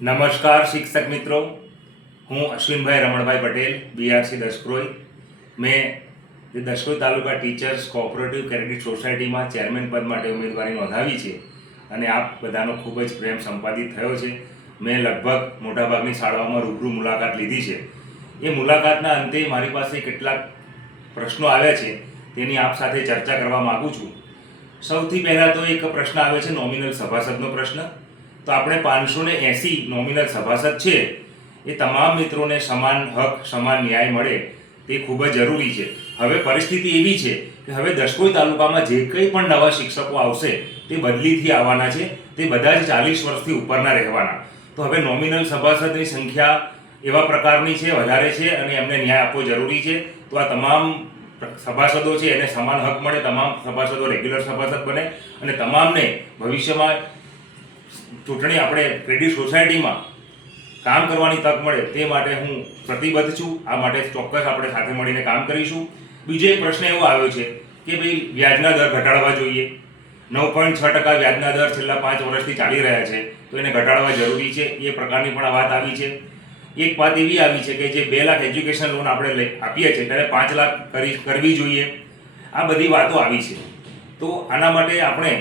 નમસ્કાર શિક્ષક મિત્રો, હું અશ્વિનભાઈ રમણભાઈ પટેલ, બીઆરસી દસક્રોઈ. મેં દસક્રોઈ તાલુકા ટીચર્સ કોઓપરેટિવ ક્રેડિટ સોસાયટીમાં ચેરમેન પદ માટે ઉમેદવારી નોંધાવી છે અને આપ બધાનો ખૂબ જ પ્રેમ સંપાદિત થયો છે. મેં લગભગ મોટાભાગની શાળાઓમાં રૂબરૂ મુલાકાત લીધી છે. એ મુલાકાતના અંતે મારી પાસે કેટલાક પ્રશ્નો આવ્યા છે, તેની આપ સાથે ચર્ચા કરવા માગું છું. સૌથી પહેલાં તો એક પ્રશ્ન આવે છે નોમિનલ સભાસદનો પ્રશ્ન. તો આપણે 580 નોમિનલ સભાસદ છે, એ તમામ મિત્રોને સમાન હક, સમાન ન્યાય મળે તે ખૂબ જ જરૂરી છે. હવે પરિસ્થિતિ એવી છે કે હવે દસક્રોઈ તાલુકામાં જે કંઈ પણ નવા શિક્ષકો આવશે તે બદલીથી આવવાના છે. તે બધા જ 40 વર્ષથી ઉપરના રહેવાના. તો હવે નોમિનલ સભાસદની સંખ્યા એવા પ્રકારની છે, વધારે છે અને એમને ન્યાય આપવો જરૂરી છે. તો આ તમામ સભાસદો છે એને સમાન હક મળે, તમામ સભાસદો રેગ્યુલર સભાસદ બને અને તમામને ભવિષ્યમાં ચૂંટણી આપણે ક્રેડિટ સોસાયટીમાં કામ કરવાની તક મળે તે માટે હું પ્રતિબદ્ધ છું. આ માટે ચોક્કસ આપણે સાથે મળીને કામ કરીશું. બીજો એક પ્રશ્ન એવો આવ્યો છે કે ભાઈ વ્યાજના દર ઘટાડવા જોઈએ. 9.6% વ્યાજના દર છેલ્લા 5 વર્ષથી ચાલી રહ્યા છે, તો એને ઘટાડવા જરૂરી છે. એ પ્રકારની પણ વાત આવી છે. એક વાત એવી આવી છે કે જે 2 લાખ એજ્યુકેશન લોન આપણે આપીએ છીએ ત્યારે 5 લાખ કરવી જોઈએ. આ બધી વાતો આવી છે. તો આના માટે આપણે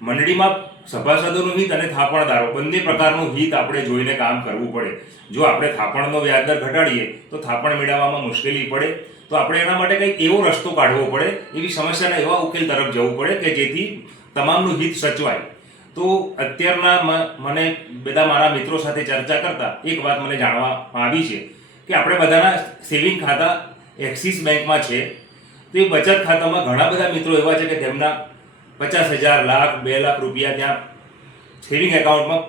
મંડળીમાં સભાસદોનું હિત અને થાપણદારો બંને પ્રકારનું હિત આપણે જોઈને કામ કરવું પડે. જો આપણે થાપણનો વ્યાજદર ઘટાડીએ તો થાપણ મેળવવામાં મુશ્કેલી પડે. તો આપણે એના માટે કંઈક એવો રસ્તો કાઢવો પડે, એવી સમસ્યાના એવા ઉકેલ તરફ જવું પડે કે જેથી તમામનું હિત સચવાય. તો અત્યારના મને બધા મારા મિત્રો સાથે ચર્ચા કરતા એક વાત મને જાણવા આવી છે કે આપણે બધાના સેવિંગ ખાતા એક્સિસ બેંકમાં છે. તો એ બચત ખાતામાં ઘણા બધા મિત્રો એવા છે કે તેમના 50,000, લાખ, 2 લાખ રૂપિયા ત્યાં સેવિંગ એકાઉન્ટમાં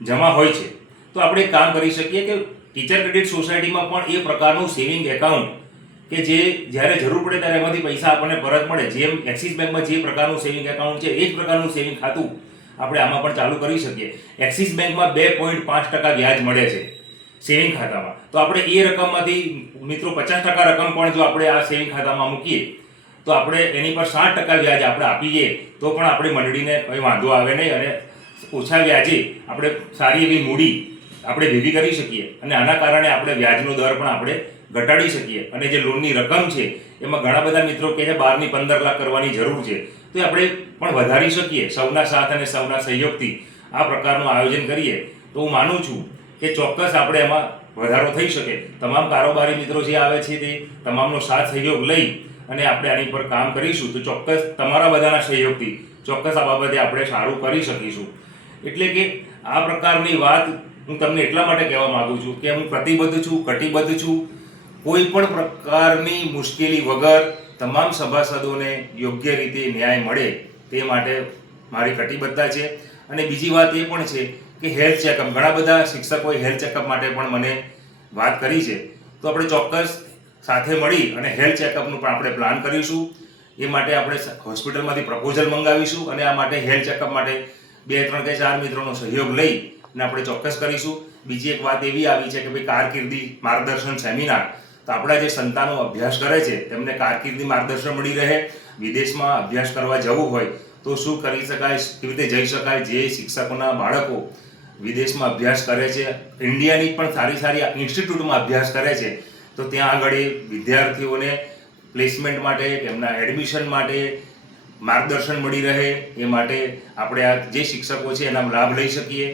જમા હોય છે. તો આપણે એક કામ કરી શકીએ કે ટીચર ક્રેડિટ સોસાયટીમાં પણ એ પ્રકારનું સેવિંગ એકાઉન્ટ કે જે જ્યારે જરૂર પડે ત્યારે એમાંથી પૈસા આપણને પરત મળે, જેમ એક્સિસ બેંકમાં જે પ્રકારનું સેવિંગ એકાઉન્ટ છે એ જ પ્રકારનું સેવિંગ ખાતું આપણે આમાં પણ ચાલુ કરી શકીએ. એક્સિસ બેંકમાં 2.5% વ્યાજ મળે છે સેવિંગ ખાતામાં. તો આપણે એ રકમમાંથી મિત્રો 50% રકમ પણ જો આપણે આ સેવિંગ ખાતામાં મૂકીએ તો આપણે એની પર 60% વ્યાજ આપણે આપીએ તો પણ આપણે મંડળીને કંઈ વાંધો આવે નહીં અને ઓછા વ્યાજે આપણે સારી એવી મૂડી આપણે ભેગી કરી શકીએ અને આના કારણે આપણે વ્યાજનો દર પણ આપણે ઘટાડી શકીએ. અને જે લોનની રકમ છે એમાં ઘણા બધા મિત્રો કહે છે 12 ની 15 લાખ કરવાની જરૂર છે, તો આપણે પણ વધારી શકીએ. સૌના સાથ અને સૌના સહયોગથી આ પ્રકારનું આયોજન કરીએ તો હું માનું છું કે ચોક્કસ આપણે એમાં વધારો થઈ શકે. તમામ કારોબારી મિત્રો જે આવે છે તે તમામનો સાથ સહયોગ લઈ અને આપણે આની પર કામ કરીશું તો ચોક્કસ તમારા બધાના સહયોગથી ચોક્કસ આ બાબતે આપણે સારું કરી શકીશું. એટલે કે આ પ્રકારની વાત હું તમને એટલા માટે કહેવા માગું છું કે હું પ્રતિબદ્ધ છું, કટિબદ્ધ છું. કોઈ પણ પ્રકારની મુશ્કેલી વગર તમામ સભાસદોને યોગ્ય રીતે ન્યાય મળે તે માટે મારી કટિબદ્ધતા છે. અને બીજી વાત એ પણ છે કે હેલ્થ ચેકઅપ, ઘણા બધા શિક્ષકોએ હેલ્થ ચેકઅપ માટે પણ મને વાત કરી છે. તો આપણે ચોક્કસ સાથે મળી અને હેલ્થ ચેકઅપનું પણ આપણે પ્લાન કરીશું. એ માટે આપણે હોસ્પિટલમાંથી પ્રપોઝલ મંગાવીશું અને આ માટે હેલ્થ ચેકઅપ માટે 2, 3 કે 4 મિત્રોનો સહયોગ લઈ અને આપણે ચોક્કસ કરીશું. બીજી એક વાત એવી આવી છે કે ભાઈ કારકિર્દી માર્ગદર્શન સેમિનાર. તો આપણા જે સંતાનો અભ્યાસ કરે છે તેમને કારકિર્દી માર્ગદર્શન મળી રહે. વિદેશમાં અભ્યાસ કરવા જવું હોય તો શું કરી શકાય, કેવી રીતે જઈ શકાય. જે શિક્ષકોના બાળકો વિદેશમાં અભ્યાસ કરે છે, ઇન્ડિયાની પણ સારી સારી ઇન્સ્ટિટ્યૂટમાં અભ્યાસ કરે છે, તો ત્યાં આગળ વિદ્યાર્થીઓને પ્લેસમેન્ટ માટે, તેમના એડમિશન માટે માર્ગદર્શન મળી રહે. એ માટે આપણે આ જે શિક્ષકો છે એના લાભ લઈ શકીએ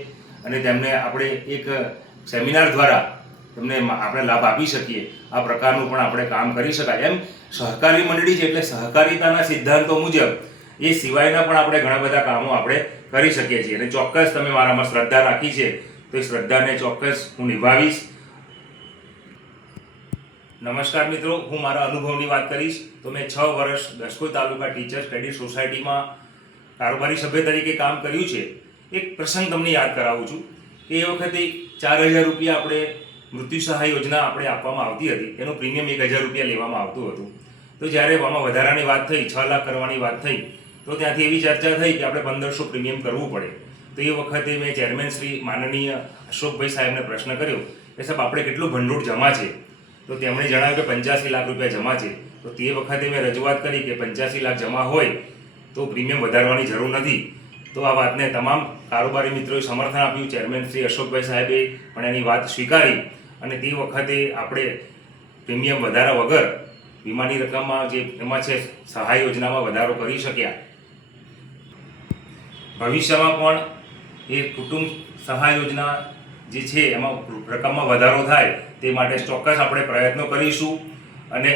અને તેમને આપણે એક સેમિનાર દ્વારા તેમને આપણે લાભ આપી શકીએ. આ પ્રકારનું પણ આપણે કામ કરી શકાય. એમ સહકારી મંડળી છે એટલે સહકારિતાના સિદ્ધાંતો મુજબ એ સિવાયના પણ આપણે ઘણા બધા કામો આપણે કરી શકીએ છીએ. અને ચોક્કસ તમે મારામાં શ્રદ્ધા રાખી છે તો એ શ્રદ્ધાને ચોક્કસ હું નિભાવીશ. નમસ્કાર મિત્રો, હું મારા અનુભવની વાત કરીશ. તો મેં 6 વર્ષ દસક્રોઈ તાલુકા ટીચર્સ ક્રેડિટ સોસાયટીમાં કારોબારી સભ્ય તરીકે કામ કર્યું છે. એક પ્રસંગ તમને યાદ કરાવું છું કે એ વખતે 4,000 રૂપિયા આપણે મૃત્યુ સહાય યોજના આપણે આપવામાં આવતી હતી. એનું પ્રીમિયમ 1,000 રૂપિયા લેવામાં આવતું હતું. તો જ્યારે આમાં વધારાની વાત થઈ, 6 લાખ કરવાની વાત થઈ, તો ત્યાંથી એવી ચર્ચા થઈ કે આપણે 1,500 પ્રીમિયમ કરવું પડે. તો એ વખતે મેં ચેરમેન શ્રી માનનીય અશોકભાઈ સાહેબને પ્રશ્ન કર્યો કે સાહેબ આપણે કેટલું ભંડોળ જમા છે. તો તેમણે જણાવ્યું કે 85 લાખ રૂપિયા જમા છે. તો તે વખતે મેં રજૂઆત કરી કે 85 લાખ જમા હોય તો પ્રીમિયમ વધારવાની જરૂર નથી. તો આ વાતને તમામ કારોબારી મિત્રોએ સમર્થન આપ્યું. ચેરમેન શ્રી અશોકભાઈ સાહેબે પણ એની વાત સ્વીકારી અને તે વખતે આપણે પ્રીમિયમ વધારા વગર વીમાની રકમમાં જે એમાં છે સહાય યોજનામાં વધારો કરી શક્યા. ભવિષ્યમાં પણ એ કુટુંબ સહાય યોજના જે છે એમાં રકમમાં વધારો થાય તે માટે ચોક્કસ આપણે પ્રયત્નો કરીશું. અને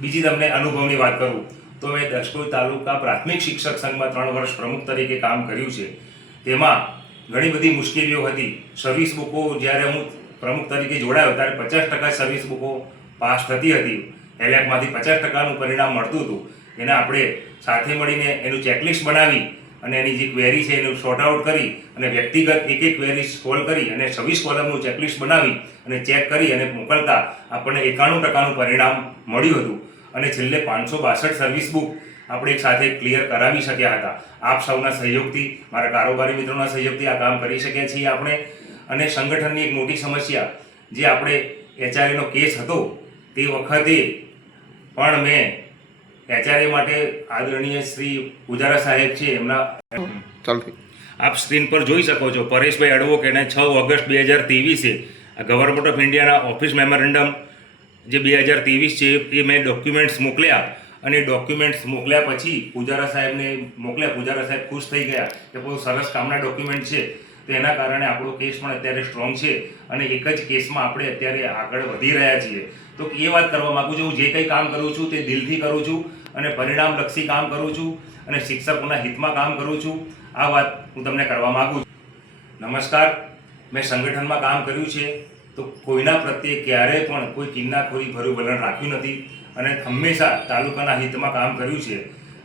બીજી તમને અનુભવની વાત કરું તો મેં દસક્રોઈ તાલુકા પ્રાથમિક શિક્ષક સંઘમાં 3 વર્ષ પ્રમુખ તરીકે કામ કર્યું છે. તેમાં ઘણી બધી મુશ્કેલીઓ હતી. સર્વિસ બુકો જ્યારે હું પ્રમુખ તરીકે જોડાયો ત્યારે 50% સર્વિસ બુકો પાસ થતી હતી. એલેકમાંથી 50%નું પરિણામ મળતું હતું. એને આપણે સાથે મળીને એનું ચેકલિસ્ટ બનાવી અને એની જે ક્વેરી છે એનું સોર્ટ આઉટ કરી અને વ્યક્તિગત એક ક્વેરી સોલ્વ કરી અને 26 કોલમનું ચેકલિસ્ટ બનાવી અને ચેક કરી અને મોકલતા આપણને 91%નું પરિણામ મળ્યું હતું. અને છેલ્લે 562 સર્વિસ બુક આપણે એક સાથે ક્લિયર કરાવી શક્યા હતા. આપ સૌના સહયોગથી, મારા કારોબારી મિત્રોના સહયોગથી આ કામ કરી શક્યા છીએ આપણે. અને સંગઠનની એક મોટી સમસ્યા જે આપણે HRA નો કેસ હતો તે વખતે પણ મેં HRA માટે આદરણીય શ્રી પૂજારા સાહેબ છે એમના આપ સ્ક્રીન પર જોઈ શકો છો પરેશભાઈ એડવોકેટને 6 ઓગસ્ટ 2023 ગવર્મેન્ટ ઓફ ઇન્ડિયાના ઓફિસ મેમોરેન્ડમ જે 2023 છે એ મેં ડોક્યુમેન્ટ્સ મોકલ્યા અને ડોક્યુમેન્ટ્સ મોકલ્યા પછી પૂજારા સાહેબને મોકલ્યા. પૂજારા સાહેબ ખુશ થઈ ગયા કે બહુ સરસ કામના ડોક્યુમેન્ટ છે. તો એના કારણે આપણો કેસ પણ અત્યારે સ્ટ્રોંગ છે અને એક જ કેસમાં આપણે અત્યારે આગળ વધી રહ્યા છીએ. તો એ વાત કરવા માગું છું, હું જે કંઈ કામ કરું છું તે દિલથી કરું છું અને પરિણામલક્ષી કામ કરું છું અને શિક્ષકોના હિતમાં કામ કરું છું. આ વાત હું તમને કરવા માગું છું. નમસ્કાર. મેં સંગઠનમાં કામ કર્યું છે તો કોઈના પ્રત્યે ક્યારેય પણ કોઈ કિન્નાખોરી ભર્યું વલણ રાખ્યું નથી અને હંમેશા તાલુકાના હિતમાં કામ કર્યું છે.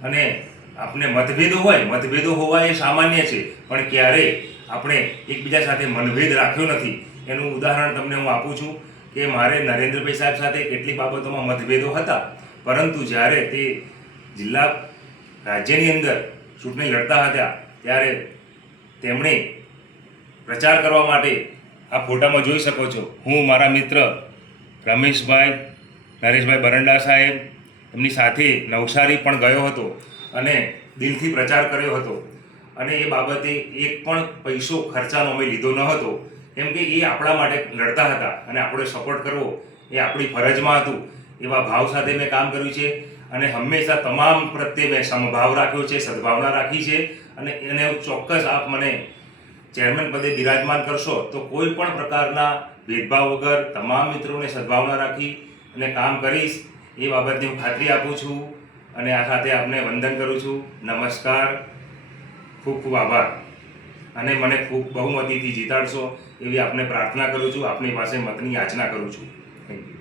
અને આપણે મતભેદો હોવા એ સામાન્ય છે, પણ ક્યારેય આપણે એકબીજા સાથે મનભેદ રાખ્યો નથી. એનું ઉદાહરણ તમને હું આપું છું કે મારે નરેન્દ્રભાઈ સાહેબ સાથે કેટલીક બાબતોમાં મતભેદો હતા, પરંતુ જ્યારે તે જિલ્લા રાજ્યની અંદર ચૂંટણી લડતા હતા ત્યારે તેમણે પ્રચાર કરવા માટે આ ફોટામાં જોઈ શકો છો હું મારા મિત્ર રમેશભાઈ નરેશભાઈ બરંડા સાહેબ એમની સાથે નવસારી પણ ગયો હતો અને દિલથી પ્રચાર કર્યો હતો. અને એ બાબતે એક પણ પૈસો ખર્ચાનો અમે લીધો ન હતો, કેમ કે એ આપણા માટે લડતા હતા અને આપણે સપોર્ટ કરવો એ આપણી ફરજમાં હતું. એવા ભાવ સાથે મેં કામ કર્યું છે અને હંમેશા તમામ પ્રત્યે મેં સમભાવ રાખ્યો છે, સદભાવના રાખી છે. અને એને ચોક્કસ આપ મને ચેરમેન પદે બિરાજમાન કરશો તો કોઈ પણ પ્રકારના ભેદભાવ વગર તમામ મિત્રોને સદભાવના રાખી અને કામ કરીશ એ બાબતની હું ખાતરી આપું છું. અને આ સાથે આપને વંદન કરું છું. નમસ્કાર. ખૂબ ખૂબ આભાર. અને મને ખૂબ બહુમતીથી જીતાડશો એવી આપને પ્રાર્થના કરું છું. આપની પાસે મતની યાચના કરું છું. Thank you.